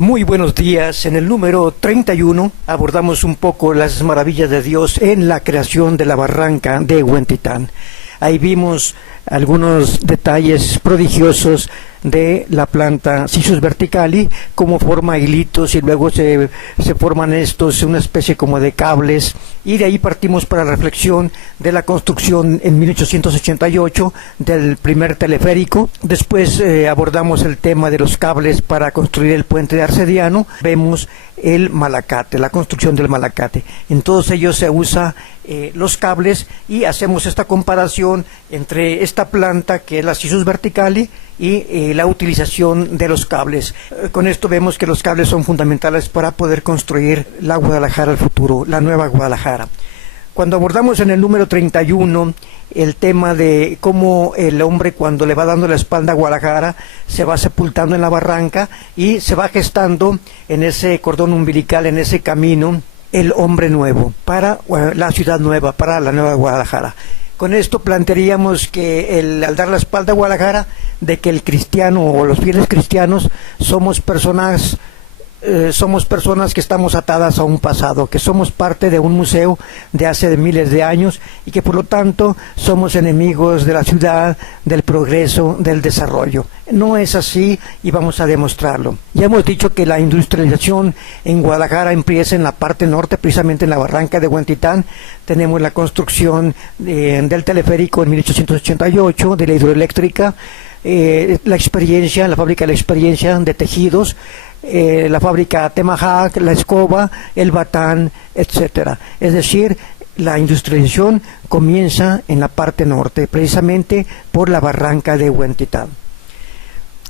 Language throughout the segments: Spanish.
Muy buenos días. En el número 31 abordamos un poco las maravillas de Dios en la creación de la barranca de Huentitán. Ahí vimos algunos detalles prodigiosos de la planta Sisus verticali, cómo forma hilitos y luego se forman estos, una especie como de cables, y de ahí partimos para la reflexión de la construcción en 1888 del primer teleférico. Después abordamos el tema de los cables para construir el puente de Arcediano. Vemos el malacate, la construcción del malacate. En todos ellos se usa los cables y hacemos esta comparación entre esta planta que es la Sisus verticali y la utilización de los cables. Con esto vemos que los cables son fundamentales para poder construir la Guadalajara del futuro, la nueva Guadalajara. Cuando abordamos en el número 31 el tema de cómo el hombre, cuando le va dando la espalda a Guadalajara, se va sepultando en la barranca y se va gestando en ese cordón umbilical, en ese camino, el hombre nuevo para la ciudad nueva, para la nueva Guadalajara. Con esto plantearíamos que al dar la espalda a Guadalajara, de que el cristiano o los fieles cristianos somos personas que estamos atadas a un pasado, que somos parte de un museo de hace miles de años y que por lo tanto somos enemigos de la ciudad, del progreso, del desarrollo. No es así y vamos a demostrarlo. Ya hemos dicho que la industrialización en Guadalajara empieza en la parte norte, precisamente en la barranca de Huentitán. Tenemos la construcción del teleférico en 1888, de la hidroeléctrica, la fábrica de la experiencia de tejidos, la fábrica Temajac, la escoba, el batán, etcétera. Es decir, la industrialización comienza en la parte norte, precisamente por la barranca de Huentitán.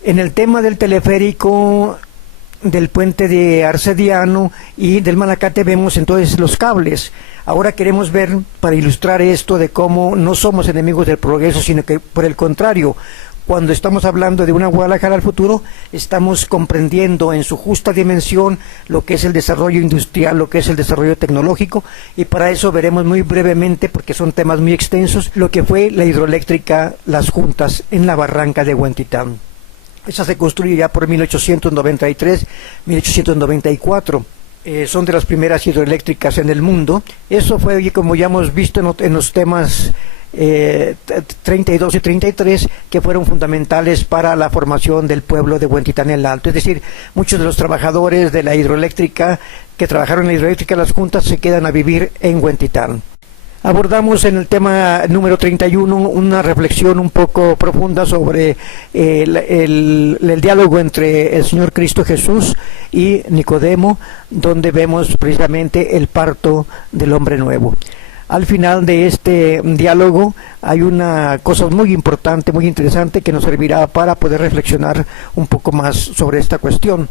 En el tema del teleférico, del puente de Arcediano y del malacate vemos entonces los cables. Ahora queremos ver, para ilustrar esto, de cómo no somos enemigos del progreso, sino que por el contrario, cuando estamos hablando de una Guadalajara al futuro, estamos comprendiendo en su justa dimensión lo que es el desarrollo industrial, lo que es el desarrollo tecnológico, y para eso veremos muy brevemente, porque son temas muy extensos, lo que fue la hidroeléctrica Las Juntas en la barranca de Huentitán. Esa se construye ya por 1893, 1894. Son de las primeras hidroeléctricas en el mundo. Eso fue, como ya hemos visto en los temas 32 y 33, que fueron fundamentales para la formación del pueblo de Huentitán el Alto. Es decir, muchos de los trabajadores de la hidroeléctrica que trabajaron en la hidroeléctrica Las Juntas se quedan a vivir en Huentitán. Abordamos en el tema número 31 una reflexión un poco profunda sobre el diálogo entre el Señor Cristo Jesús y Nicodemo, donde vemos precisamente el parto del hombre nuevo. Al final de este diálogo hay una cosa muy importante, muy interesante, que nos servirá para poder reflexionar un poco más sobre esta cuestión.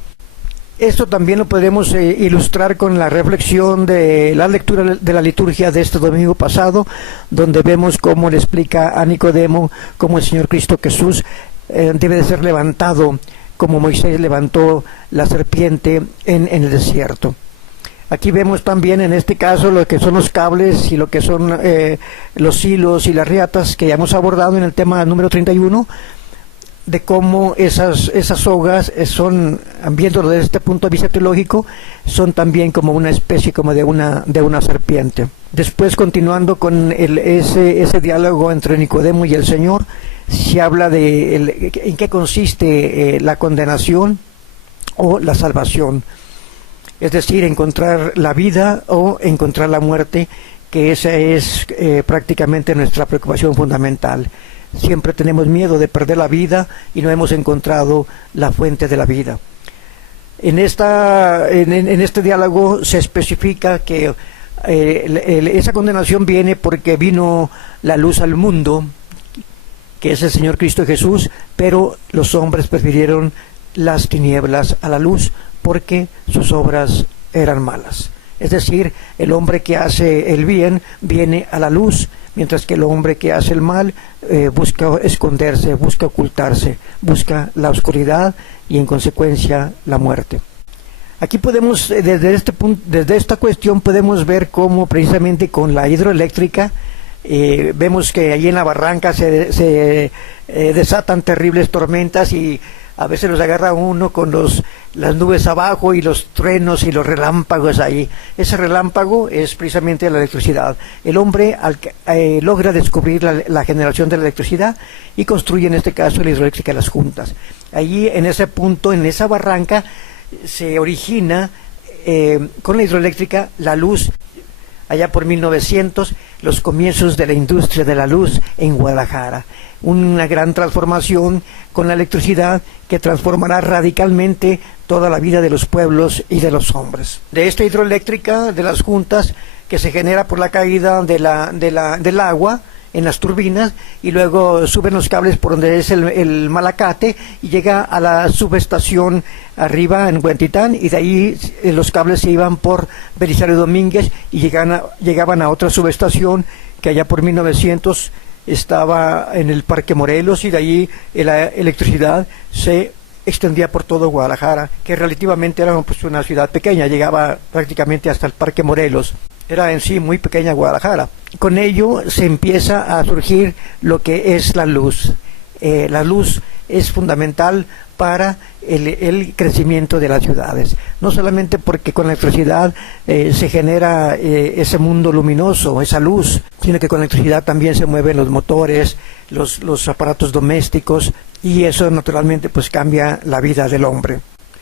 Esto también lo podemos ilustrar con la reflexión de la lectura de la liturgia de este domingo pasado, donde vemos cómo le explica a Nicodemo cómo el Señor Cristo Jesús debe de ser levantado, como Moisés levantó la serpiente en el desierto. Aquí vemos también en este caso lo que son los cables y lo que son los hilos y las riatas que ya hemos abordado en el tema número 31, de cómo esas sogas son, viéndolo desde este punto de vista teológico, son también como una especie como de una serpiente. Después, continuando con ese diálogo entre Nicodemo y el Señor, se habla de en qué consiste la condenación o la salvación. Es decir, encontrar la vida o encontrar la muerte, que esa es prácticamente nuestra preocupación fundamental. Siempre tenemos miedo de perder la vida y no hemos encontrado la fuente de la vida. En este diálogo se especifica que esa condenación viene porque vino la luz al mundo, que es el Señor Cristo Jesús, pero los hombres prefirieron las tinieblas a la luz porque sus obras eran malas. Es decir, el hombre que hace el bien viene a la luz, mientras que el hombre que hace el mal busca esconderse, busca ocultarse, busca la oscuridad y en consecuencia la muerte. Aquí podemos, desde esta cuestión podemos ver cómo precisamente con la hidroeléctrica vemos que allí en la barranca se desatan terribles tormentas y a veces los agarra uno con las nubes abajo y los truenos y los relámpagos ahí. Ese relámpago es precisamente la electricidad. El hombre logra descubrir la generación de la electricidad y construye en este caso la hidroeléctrica de Las Juntas. Allí en ese punto, en esa barranca, se origina con la hidroeléctrica la luz. Allá por 1900, los comienzos de la industria de la luz en Guadalajara. Una gran transformación con la electricidad que transformará radicalmente toda la vida de los pueblos y de los hombres. De esta hidroeléctrica de Las Juntas, que se genera por la caída del agua en las turbinas, y luego suben los cables por donde es el Malacate y llega a la subestación arriba en Huentitán, y de ahí los cables se iban por Belisario Domínguez y llegaban a otra subestación que allá por 1900 estaba en el Parque Morelos, y de ahí la electricidad se extendía por todo Guadalajara, que relativamente era pues una ciudad pequeña, llegaba prácticamente hasta el Parque Morelos. Era en sí muy pequeña Guadalajara. Con ello se empieza a surgir lo que es la luz. La luz es fundamental para el crecimiento de las ciudades. No solamente porque con la electricidad se genera ese mundo luminoso, esa luz, sino que con la electricidad también se mueven los motores, los aparatos domésticos, y eso naturalmente pues cambia la vida del hombre.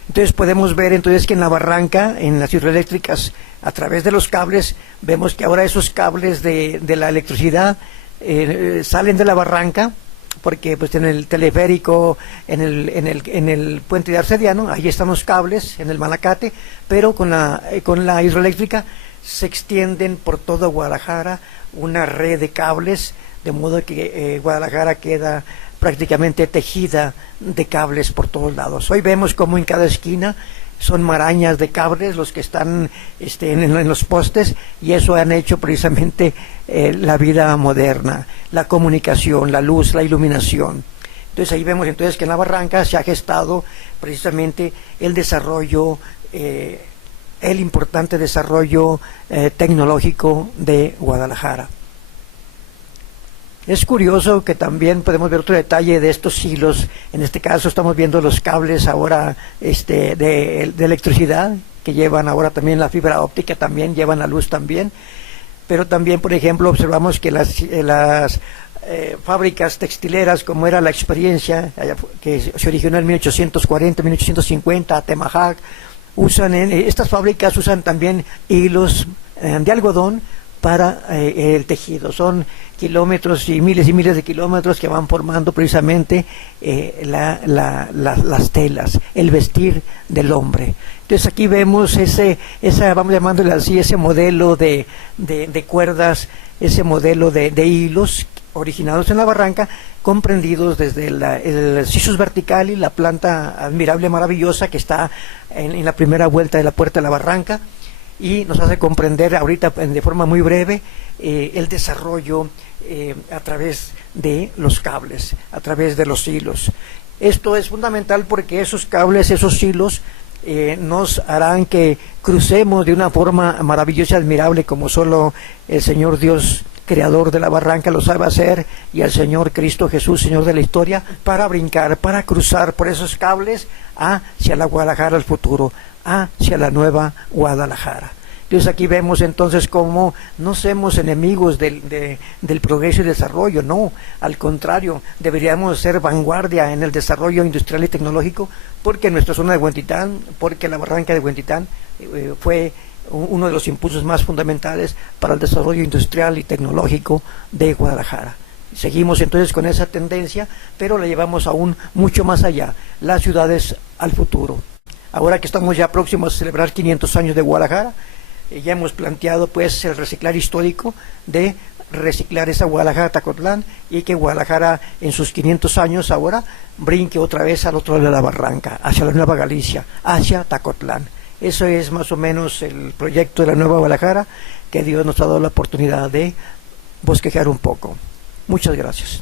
Entonces podemos ver entonces que en la barranca, en las hidroeléctricas, a través de los cables, vemos que ahora esos cables de la electricidad salen de la barranca, porque pues en el teleférico, en el puente de Arcediano, ahí están los cables, en el Malacate, pero con la hidroeléctrica se extienden por todo Guadalajara una red de cables, de modo que Guadalajara queda prácticamente tejida de cables por todos lados. Hoy vemos como en cada esquina son marañas de cables los que están en los postes, y eso han hecho precisamente la vida moderna, la comunicación, la luz, la iluminación. Entonces ahí vemos entonces que en la barranca se ha gestado precisamente el desarrollo, el importante desarrollo tecnológico de Guadalajara. Es curioso que también podemos ver otro detalle de estos hilos. En este caso estamos viendo los cables ahora de electricidad, que llevan ahora también la fibra óptica, también llevan la luz también. Pero también, por ejemplo, observamos que las fábricas textileras, como era La Experiencia, que se originó en 1840, 1850, Atemajac, estas fábricas usan también hilos de algodón para el tejido. Son kilómetros y miles de kilómetros que van formando precisamente las telas, el vestir del hombre. Entonces aquí vemos vamos llamándole así, ese modelo de cuerdas, ese modelo de hilos originados en la barranca, comprendidos desde el sisus vertical y la planta admirable, maravillosa, que está en la primera vuelta de la puerta de la barranca, y nos hace comprender ahorita de forma muy breve el desarrollo a través de los cables, a través de los hilos. Esto es fundamental porque esos cables, esos hilos nos harán que crucemos de una forma maravillosa y admirable, como solo el Señor Dios, creador de la barranca, lo sabe hacer, y el Señor Cristo Jesús, Señor de la historia, para brincar, para cruzar por esos cables hacia la Guadalajara del futuro, hacia la nueva Guadalajara. Entonces aquí vemos entonces cómo no somos enemigos del progreso y desarrollo, no, al contrario, deberíamos ser vanguardia en el desarrollo industrial y tecnológico, porque nuestra zona de Huentitán, porque la barranca de Huentitán fue uno de los impulsos más fundamentales para el desarrollo industrial y tecnológico de Guadalajara. Seguimos entonces con esa tendencia, pero la llevamos aún mucho más allá, las ciudades al futuro. Ahora que estamos ya próximos a celebrar 500 años de Guadalajara, ya hemos planteado pues el reciclar histórico de reciclar esa Guadalajara Tacotlán, y que Guadalajara en sus 500 años ahora brinque otra vez al otro lado de la barranca, hacia la Nueva Galicia, hacia Tacotlán. Eso es más o menos el proyecto de la Nueva Guadalajara, que Dios nos ha dado la oportunidad de bosquejar un poco. Muchas gracias.